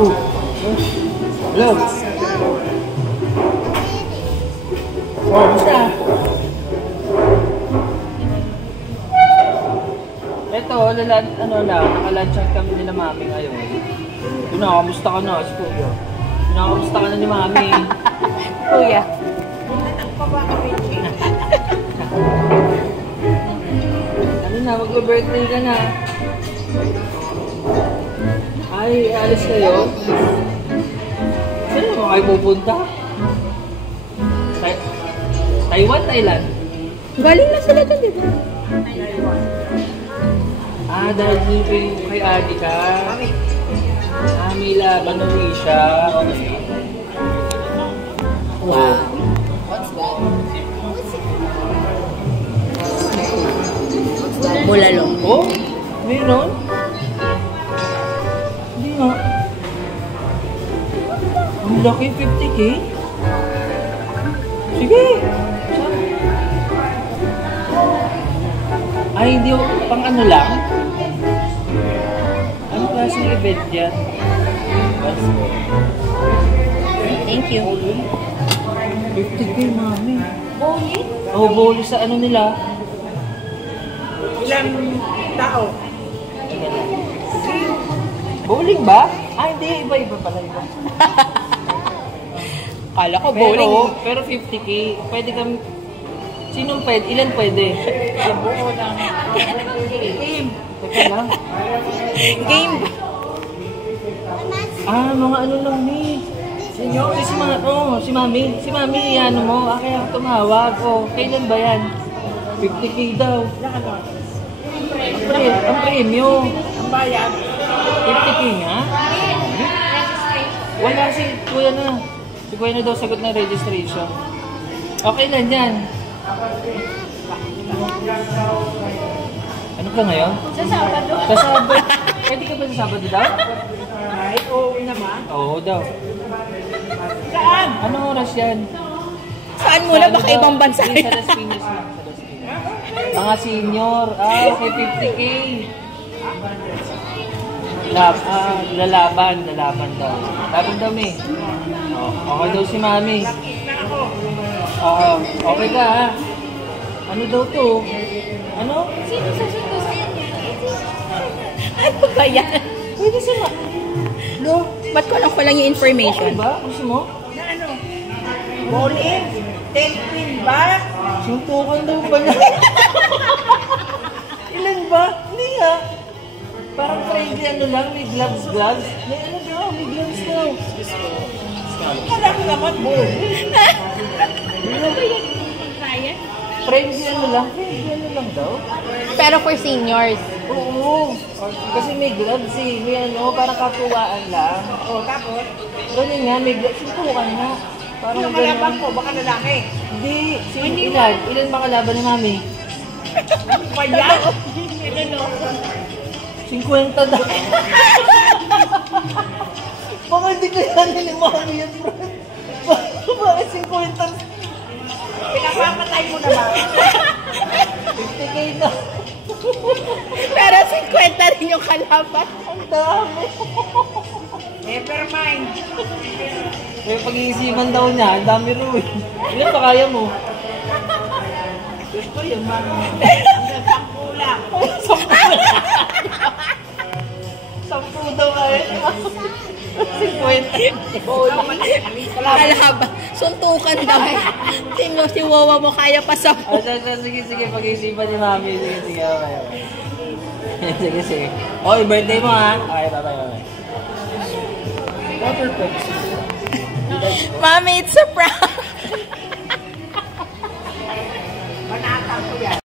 Hello. Oh, basta. Ito, naka-lunch kami nila mami ngayon. Kamusta ka na? Si Kuya. Kamusta ka na ni mami? Kuya. Ano na, mag-birthday ka na. Ay, alis kayo? Saan mo kayo pupunta? Taiwan, Thailand? Galing na sila doon, di ba? Dahil dito yung kay Adi ka. May laban ulit siya. Wow. What's that? Bulalong. Oh? Meron? Hindi nga. Ang laki, 50K? Sige. Ay, hindi. Pang ano lang? Ano klaseng event yan? Thank you. 50K, mami. Bowling? Oh, bowling sa ano nila? Ilang tao? Bowling ba? Hindi. Iba-iba pala. Iba. Kala ko bowling. Pero 50K. Pwede kami... Sinong pwede? Ilan pwede? Buo lang. Game. Teka lang. Game. Mga ano lang ni. Si Mami. Si Mami, ano mo. Kaya ako tumawag. Kailan ba yan? 50K daw. Ang premyo. Ang bayan. 50K nga? Wala si Kuya na. Si Kuya na daw sagot na registration. Okay lang yan. Ano ka ngayon? Sa Sabado. Sa Sabado. Pwede ka ba sa Sabado daw? Ay, oo naman. Oo daw. Saan? Anong oras yan? Saan muna? Baka ibang bansa Sa Las Piñas lang. Sa Las Piñas. Mga senior. Okay, 50K. Lalaban daw. Laban daw, may. Okay daw si Mami. Okay ka, ha? Ano daw to? Ano? Sino sasundo sa'yo? Ano ba yan? Pwede sila. No? Ba't ko lang yung information? Okay ba? Gusto mo? Na ano? Bowling? 10 pin ba? Suntukan daw pala. Ilan ba? Hindi nga. Parang friendly ano lang, may gloves. May ano daw, may gloves daw. Wala ko naman bowling. Friendly ano lang daw. Pero for seniors. Oo. Kasi may gloves may ano, parang katuwaan lang. Tapos? Ganun nga, may gloves. Suntukan nga. Parang Yung kalaban ko, baka lalaki. Hindi. Ilan ba kalaban ni Mami? Bayan? 50 daw. Baka hindi kaya ni Mami yan, bro. Bakit 50? Pinapapatay mo na ba? 50K na. Pero 50 rin yung kalaban. Ang dami. Never mind. Pag-iisipan daw niya, ang dami rin. Ilan ba kaya mo? Gusto yun, man. Hanggang 10 lang. 10 daw kaya. 50. Oo, Kalaban. Suntukan daw. Si Wawa mo kaya pa sa... Sige, pag-iisipan ni Mami. Sige, okay. Sige. Okay, birthday mo, ha? Okay, bye. Mommy, it's a prank.